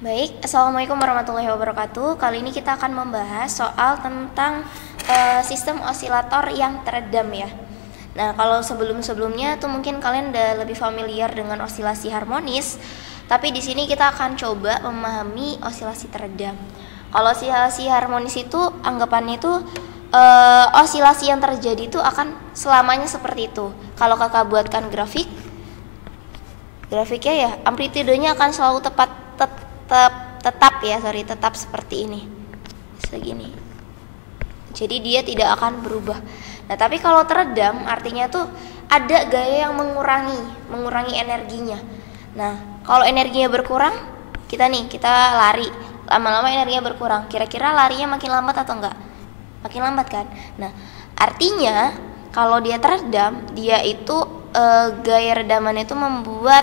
Baik, Assalamualaikum warahmatullahi wabarakatuh. Kali ini kita akan membahas soal tentang sistem osilator yang teredam ya. Nah, kalau sebelum-sebelumnya tuh mungkin kalian udah lebih familiar dengan osilasi harmonis, tapi di sini kita akan coba memahami osilasi teredam. Kalau osilasi harmonis itu anggapannya itu osilasi yang terjadi itu akan selamanya seperti itu. Kalau kakak buatkan grafiknya ya, amplitudenya akan selalu tetap seperti ini, segini. Jadi dia tidak akan berubah. Nah, tapi kalau teredam artinya tuh ada gaya yang mengurangi energinya. Nah, kalau energinya berkurang, kita lari, lama-lama energinya berkurang. Kira-kira larinya makin lambat atau enggak? Makin lambat kan? Nah, artinya kalau dia teredam, dia itu gaya redaman itu membuat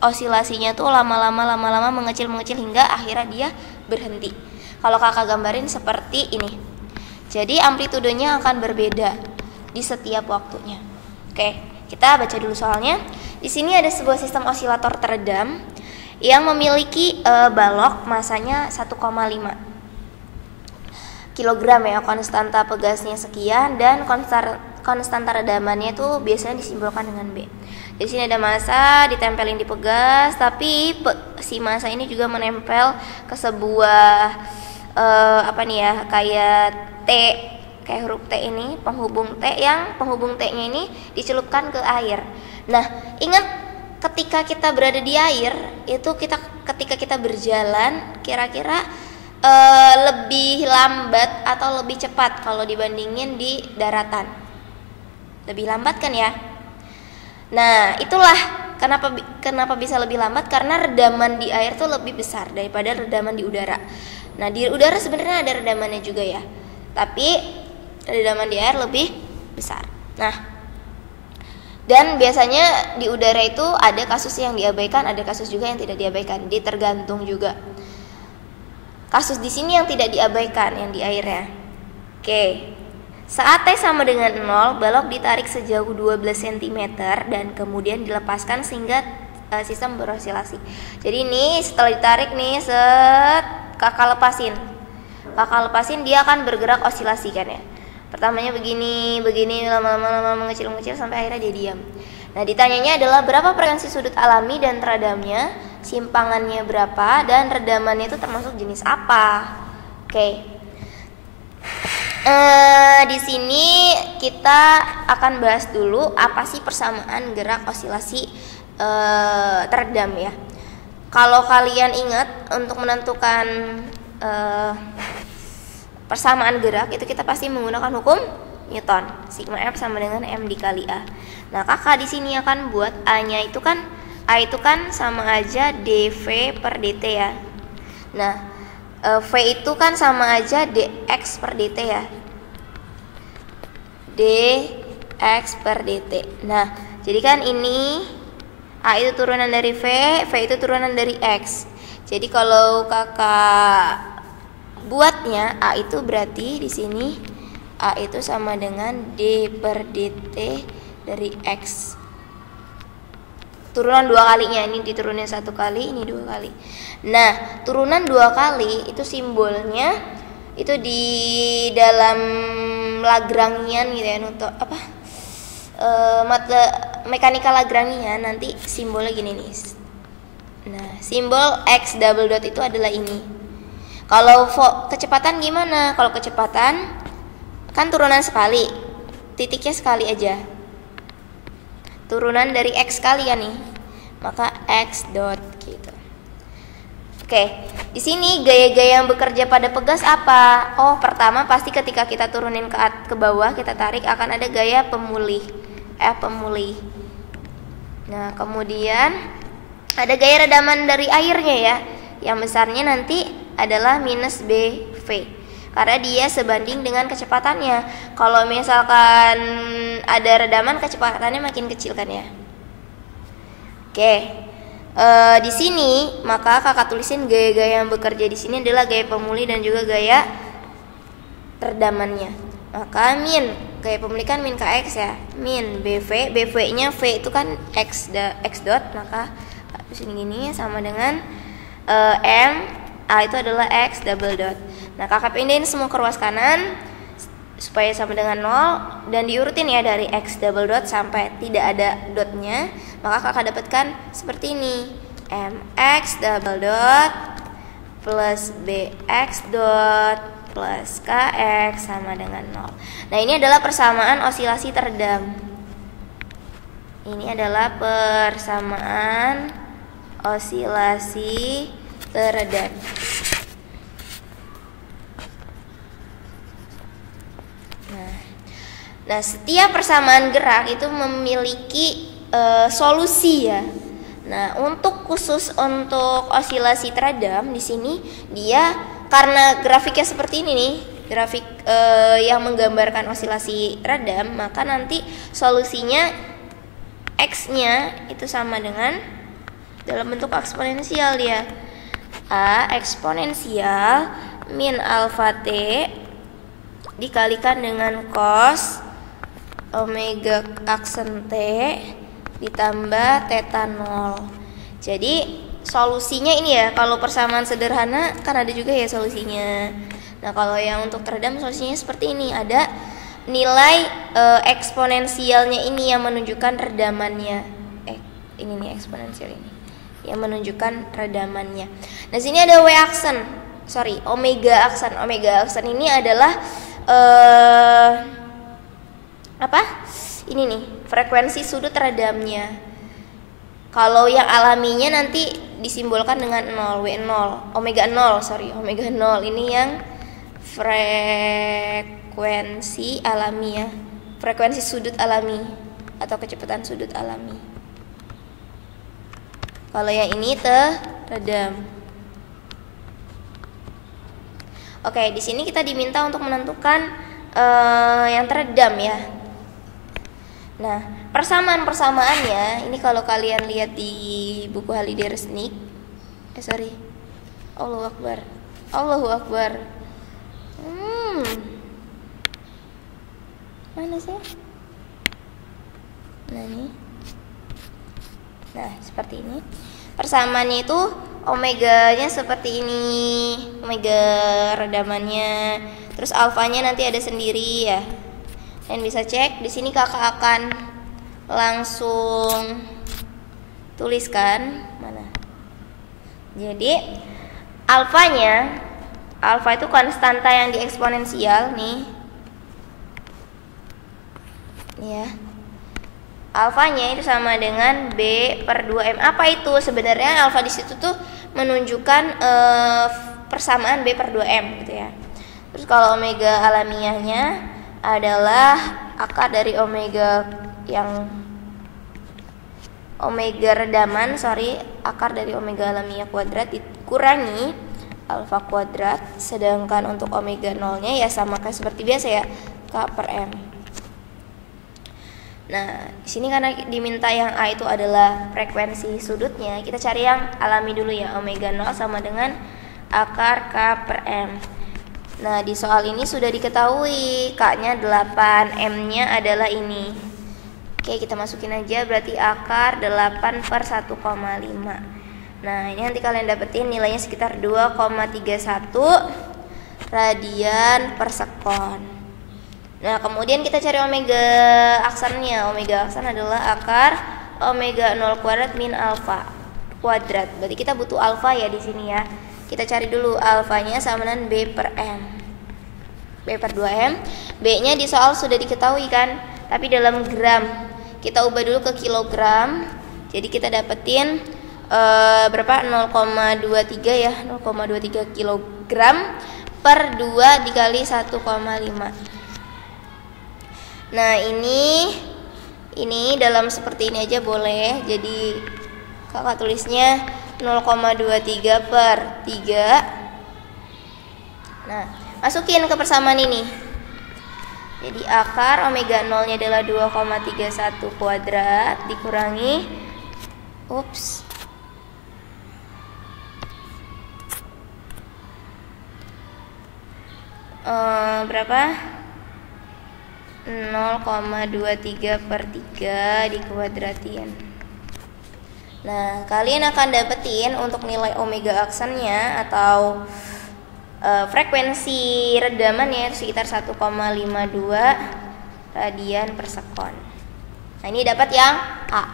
osilasinya tuh lama-lama mengecil hingga akhirnya dia berhenti. Kalau kakak gambarin seperti ini. Jadi amplitudenya akan berbeda di setiap waktunya. Oke, kita baca dulu soalnya. Di sini ada sebuah sistem osilator teredam yang memiliki balok masanya 1,5 kilogram ya, konstanta pegasnya sekian, dan konstanta redamannya itu biasanya disimbolkan dengan B. Di sini ada massa ditempelin di pegas, tapi si massa ini juga menempel ke sebuah kayak T, kayak huruf T ini, penghubung T-nya ini dicelupkan ke air. Nah, ingat ketika kita berada di air, itu ketika kita berjalan kira-kira lebih lambat atau lebih cepat kalau dibandingin di daratan. Lebih lambat kan ya? Nah, itulah kenapa bisa lebih lambat, karena redaman di air tuh lebih besar daripada redaman di udara. Nah, di udara sebenarnya ada redamannya juga ya, tapi redaman di air lebih besar. Nah, dan biasanya di udara itu ada kasus yang diabaikan, ada kasus juga yang tidak diabaikan. Dia tergantung juga. Kasus di sini yang tidak diabaikan, yang di airnya. Oke. Saat T sama dengan 0, balok ditarik sejauh 12 cm dan kemudian dilepaskan sehingga sistem berosilasi. Jadi ini setelah ditarik nih, kakak lepasin, dia akan bergerak osilasi kan ya. Pertamanya begini, lama-lama mengecil sampai akhirnya dia diam. Nah, ditanyanya adalah berapa frekuensi sudut alami dan teredamnya, simpangannya berapa, dan redamannya itu termasuk jenis apa. Oke. Di sini kita akan bahas dulu apa sih persamaan gerak osilasi teredam ya. Kalau kalian ingat, untuk menentukan persamaan gerak itu kita pasti menggunakan hukum Newton. Sigma F sama dengan M dikali A. Nah, kakak di sini akan buat A itu kan sama aja dV per dt ya. Nah, V itu kan sama aja dx per dt ya. dx per dt. Nah, jadi kan ini A itu turunan dari V itu turunan dari X. Jadi kalau kakak buatnya A itu berarti di sini A itu sama dengan D per dt dari X. Turunan 2 kalinya, ini diturunin 1 kali, ini 2 kali. Nah, turunan 2 kali itu simbolnya itu di dalam Lagrangian gitu ya, untuk mekanika Lagrangian nanti simbolnya gini nih. Nah, simbol X double dot itu adalah ini. Kalau kecepatan gimana? Kalau kecepatan kan turunan sekali, titiknya sekali aja. Turunan dari X kali ya nih, maka X dot gitu. Oke, di sini gaya-gaya yang bekerja pada pegas apa? Oh, pertama pasti ketika kita turunin ke bawah, kita tarik akan ada gaya pemulih, pemulih. Nah, kemudian ada gaya redaman dari airnya ya, yang besarnya nanti adalah minus BV. Karena dia sebanding dengan kecepatannya. Kalau misalkan ada redaman, kecepatannya makin kecil kan ya. Oke. Di sini maka kakak tulisin gaya-gaya yang bekerja di sini adalah gaya pemulih dan juga gaya redamannya. Maka min gaya pemulih kan min kx ya. Min BV nya V itu kan x dot, maka di sini gini sama dengan M A itu adalah X double dot. Nah kakak pindahin semua ke ruas kanan supaya sama dengan 0 dan diurutin ya dari X double dot sampai tidak ada dotnya, maka kakak dapatkan seperti ini, MX double dot plus BX dot plus KX sama dengan 0. Nah ini adalah persamaan osilasi teredam. Ini adalah persamaan osilasi teredam. Nah, setiap persamaan gerak itu memiliki solusi ya. Nah, khusus untuk osilasi teredam di sini dia karena grafiknya seperti ini nih, grafik yang menggambarkan osilasi teredam, maka nanti solusinya X-nya itu sama dengan dalam bentuk eksponensial dia. A eksponensial min alfa T dikalikan dengan cos omega aksen T ditambah theta 0. Jadi solusinya ini ya, kalau persamaan sederhana kan ada juga ya solusinya. Nah kalau yang untuk teredam solusinya seperti ini, ada nilai eksponensialnya ini yang menunjukkan redamannya. Ini nih eksponensial ini yang menunjukkan redamannya. Nah sini ada omega aksen. Omega aksen ini adalah ini nih frekuensi sudut redamnya. Kalau yang alaminya nanti disimbolkan dengan 0, W0, omega 0 ini yang frekuensi alami ya, frekuensi sudut alami atau kecepatan sudut alami. Kalau yang ini teredam. Oke, di sini kita diminta untuk menentukan yang teredam ya. Nah, persamaan-persamaannya ini kalau kalian lihat di buku Halide Resnik, Allahu Akbar. Mana sih? Nah, seperti ini. Persamaannya itu omeganya seperti ini, omega redamannya. Terus alfanya nanti ada sendiri ya. Kalian bisa cek di sini, kakak akan langsung tuliskan mana. Jadi alfa itu konstanta yang di eksponensial nih ya. Alfanya itu sama dengan B/2M. Apa itu? Sebenarnya alfa di situ tuh menunjukkan persamaan B/2M gitu ya. Terus kalau omega alamiahnya adalah akar dari omega redaman, akar dari omega alamiah kuadrat dikurangi alfa kuadrat, sedangkan untuk omega 0-nya ya sama kayak seperti biasa ya, K/M. Nah, di sini karena diminta yang A itu adalah frekuensi sudutnya, kita cari yang alami dulu ya. Omega 0 sama dengan akar K/M. Nah, di soal ini sudah diketahui K-nya 8, M-nya adalah ini. Oke, kita masukin aja, berarti akar 8/1,5. Nah, ini nanti kalian dapetin nilainya sekitar 2,31 radian per sekon. Nah, kemudian kita cari omega aksennya. Omega aksen adalah akar omega 0 kuadrat min alfa kuadrat. Berarti kita butuh alfa ya di sini ya. Kita cari dulu alfanya sama dengan B/M. B/2M. B-nya di soal sudah diketahui kan, tapi dalam gram. Kita ubah dulu ke kilogram. Jadi kita dapetin berapa? 0,23 ya, 0,23 kilogram per 2 dikali 1,5. Nah, ini dalam seperti ini aja boleh. Jadi kakak tulisnya 0,23 per 3. Nah, masukin ke persamaan ini. Jadi akar omega 0-nya adalah 2,31 kuadrat dikurangi berapa? 0,23 per 3 dikuadratin. Nah, kalian akan dapetin untuk nilai omega aksennya atau frekuensi redamannya itu sekitar 1,52 radian per sekon. Nah, ini dapat yang A.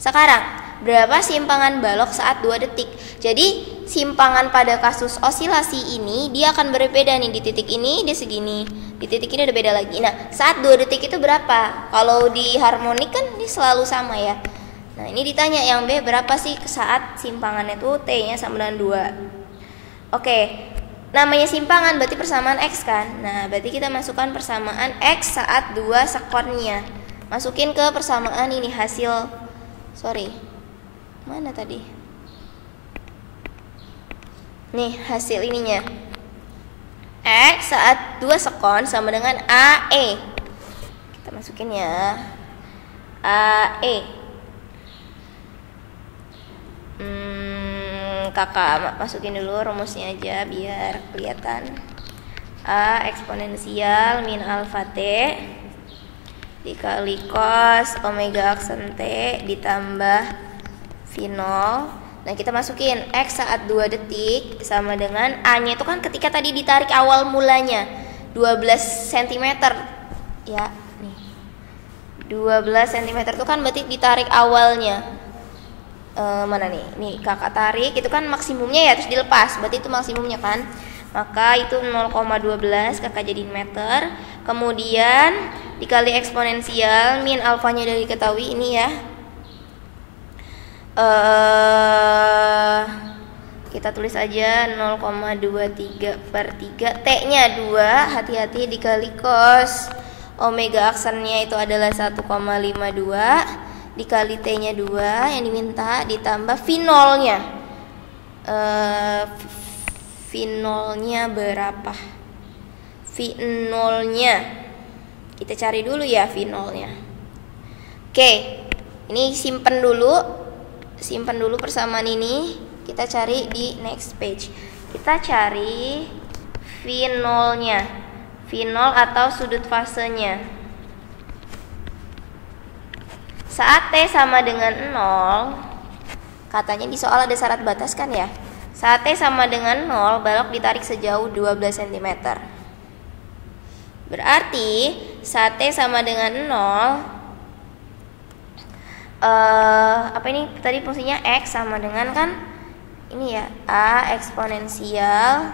Sekarang, berapa simpangan balok saat 2 detik? Jadi, simpangan pada kasus osilasi ini dia akan berbeda nih. Di titik ini dia segini, di titik ini udah beda lagi. Nah, saat 2 detik itu berapa? Kalau di harmonik kan dia selalu sama ya. Nah, ini ditanya yang B, berapa sih saat simpangannya itu T-nya sama dengan 2. Oke, namanya simpangan berarti persamaan X kan. Nah, berarti kita masukkan persamaan X saat 2 sekonnya. Masukin ke persamaan ini hasil. Mana tadi? Nih, hasil ininya. X saat 2 sekon sama dengan AE. Kita masukin ya. AE. Kakak masukin dulu rumusnya aja biar kelihatan. A eksponensial min alfa T dikali cos omega aksen T ditambah V0. Nah, kita masukin X saat 2 detik sama dengan A-nya itu kan ketika tadi ditarik awal mulanya 12 cm ya, nih 12 cm itu kan berarti ditarik awalnya. Mana nih? Nih kakak tarik itu kan maksimumnya ya, terus dilepas, berarti itu maksimumnya kan. Maka itu 0,12 kakak jadiin meter. Kemudian dikali eksponensial min alfanya udah diketahui ini ya. Kita tulis aja 0,23/3. T-nya 2, hati-hati dikali cos omega aksennya itu adalah 1,52 dikali T-nya 2 yang diminta ditambah V0-nya. V0-nya berapa? V0-nya kita cari dulu ya V0-nya. Oke, ini simpen dulu persamaan ini. Kita cari di next page. Kita cari V0-nya. V0 atau sudut fasenya. Saat T sama dengan 0, katanya di soal ada syarat batas kan ya. Saat T sama dengan 0, balok ditarik sejauh 12 cm. Berarti saat T sama dengan 0, apa ini tadi fungsinya X sama dengan kan ini ya, A eksponensial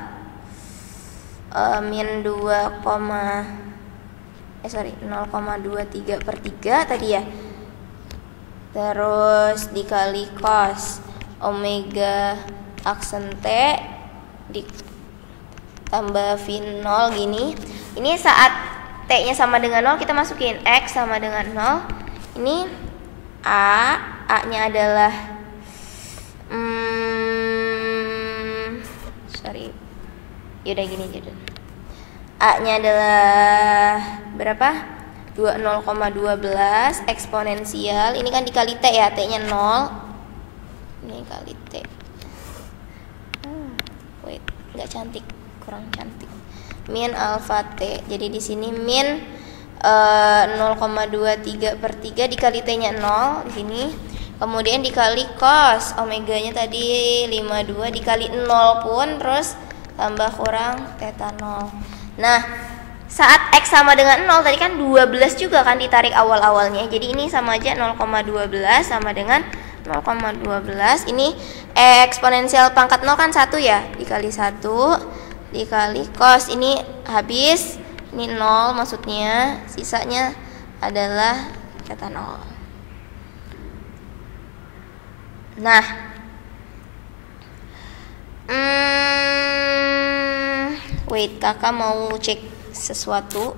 min 0,23/3 tadi ya. Terus dikali cos omega aksen T ditambah V0 gini. Ini saat T-nya sama dengan 0 kita masukin X sama dengan 0. Ini A-nya adalah yaudah gini aja. A-nya adalah berapa? 0,12 eksponensial. Ini kan dikali T ya, T-nya 0. Ini kali T. Wait, nggak cantik, kurang cantik. Min alfa T. Jadi di sini min 0,23/3 dikali T-nya 0 di sini. Kemudian dikali cos omeganya tadi 52 dikali 0 pun terus tambah kurang theta 0. Nah, saat X sama dengan 0 tadi kan 12 juga kan ditarik awal-awalnya. Jadi ini sama aja 0,12 sama dengan 0,12. Ini eksponensial pangkat 0 kan 1 ya. Dikali 1 dikali cos ini habis. Ini 0 maksudnya. Sisanya adalah theta 0. Nah, wait, kakak mau cek sesuatu.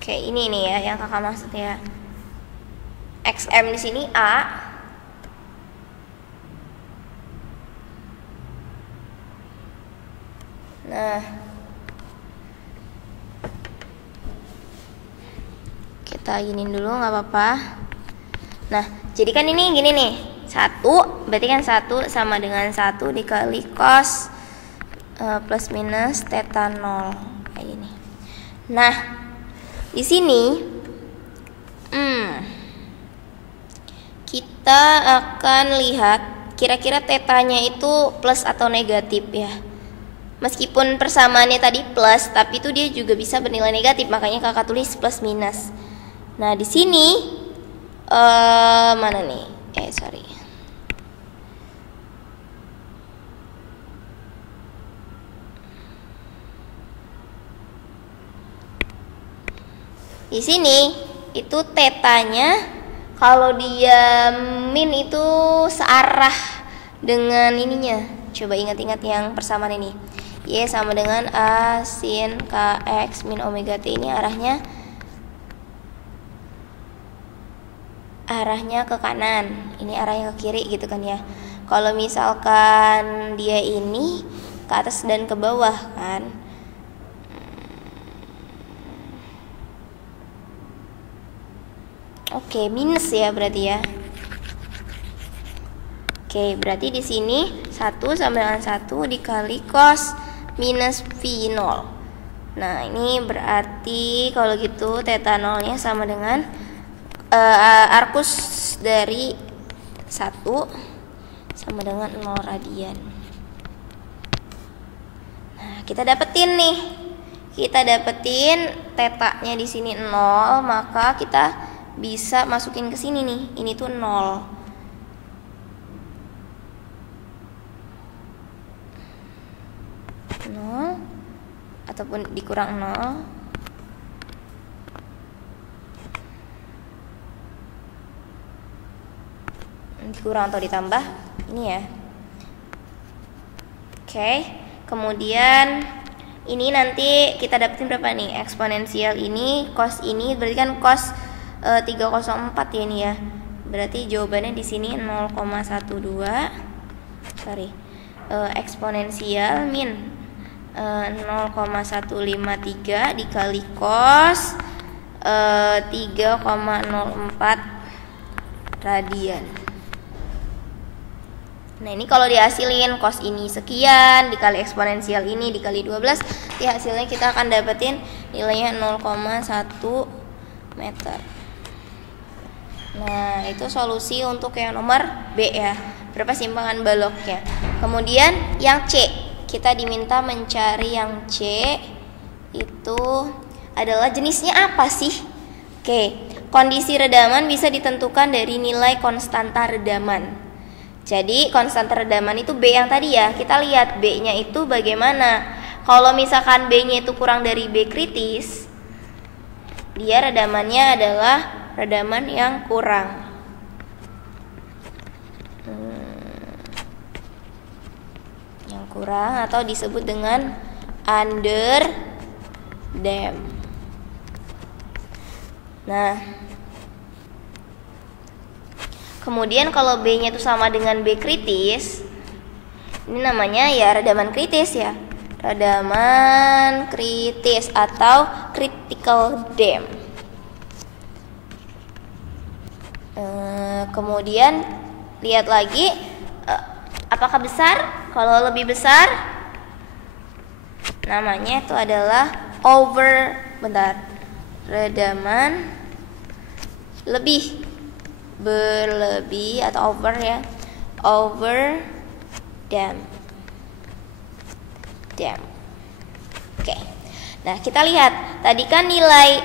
Oke, ini nih ya yang kakak maksud ya. XM di sini A. Nah, kita giniin dulu nggak apa-apa. Nah, jadi kan ini gini nih. 1, berarti kan 1 sama dengan 1 dikali cos plus minus theta 0 kayak gini. Nah, di sini kita akan lihat kira-kira tetanya itu plus atau negatif ya. Meskipun persamaannya tadi plus, tapi itu dia juga bisa bernilai negatif, makanya kakak tulis plus minus. Nah, di sini mana nih? Sorry. Di sini itu tetanya kalau dia min itu searah dengan ininya. Coba ingat-ingat yang persamaan ini. Y sama dengan A sin KX min omega T, ini arahnya ke kanan, ini arahnya ke kiri gitu kan ya. Kalau misalkan dia ini ke atas dan ke bawah kan. Oke, minus ya berarti ya. Oke, berarti di sini 1 sama dengan 1 dikali cos minus V0. Nah, ini berarti kalau gitu theta 0-nya sama dengan arcus dari 1 sama dengan 0 radian. Nah, kita dapetin nih. Kita dapetin tetanya di sini 0, maka kita bisa masukin ke sini nih. Ini tuh 0. Ataupun dikurang 0 dikurang atau ditambah ini ya. Oke, kemudian ini nanti kita dapetin berapa nih? Eksponensial ini cos ini berarti kan cos 304 ya ini ya. Berarti jawabannya di sini 0,12 eksponensial min 0,153 dikali cos 3,04 radian. Nah, ini kalau dihasilin cos ini sekian dikali eksponensial ini dikali 12, ya hasilnya kita akan dapetin nilainya 0,1 meter. Nah, itu solusi untuk yang nomor B ya, persimpangan baloknya. Kemudian yang C, kita diminta mencari yang C, itu adalah jenisnya apa sih? Oke, kondisi redaman bisa ditentukan dari nilai konstanta redaman. Jadi konstanta redaman itu B yang tadi ya. Kita lihat B-nya itu bagaimana. Kalau misalkan B-nya itu kurang dari B kritis, dia redamannya adalah redaman yang kurang. Yang kurang atau disebut dengan under dam. Nah, kemudian kalau B-nya itu sama dengan B kritis, ini namanya ya redaman kritis ya. Redaman kritis atau critical dam. Kemudian lihat lagi apakah besar? Kalau lebih besar namanya itu adalah redaman berlebih atau over ya, over dam. Oke. Nah, kita lihat tadi kan nilai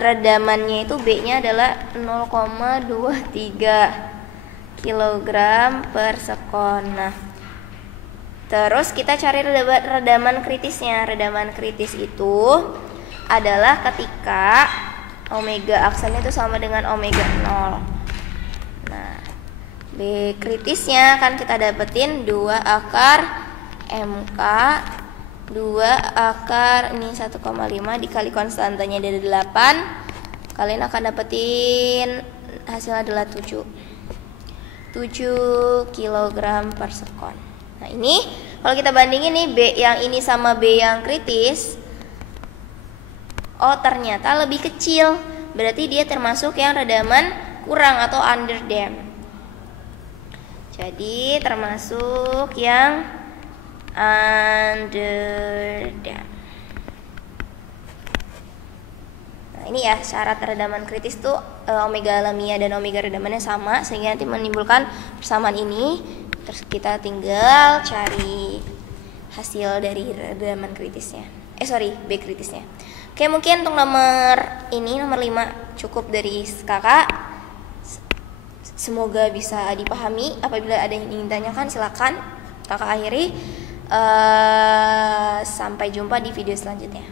redamannya itu B-nya adalah 0,23 kg per sekon. Nah, terus kita cari redaman kritisnya. Redaman kritis itu adalah ketika omega aksennya itu sama dengan omega 0. Nah, B kritisnya kan kita dapetin 2 akar MK 2 akar ini 1,5 dikali konstantanya dari 8. Kalian akan dapetin hasilnya adalah 7 kg per sekon. Nah, ini kalau kita bandingin nih B yang ini sama B yang kritis, oh ternyata lebih kecil. Berarti dia termasuk yang redaman kurang atau under dam. Jadi termasuk yang underdone. Nah, ini ya syarat redaman kritis tuh omega alamiah dan omega redamannya sama, sehingga nanti menimbulkan persamaan ini. Terus kita tinggal cari hasil dari redaman kritisnya. B kritisnya. Oke, mungkin untuk nomor 5 cukup dari kakak. Semoga bisa dipahami. Apabila ada yang ingin ditanyakan silakan kakak akhiri. Sampai jumpa di video selanjutnya.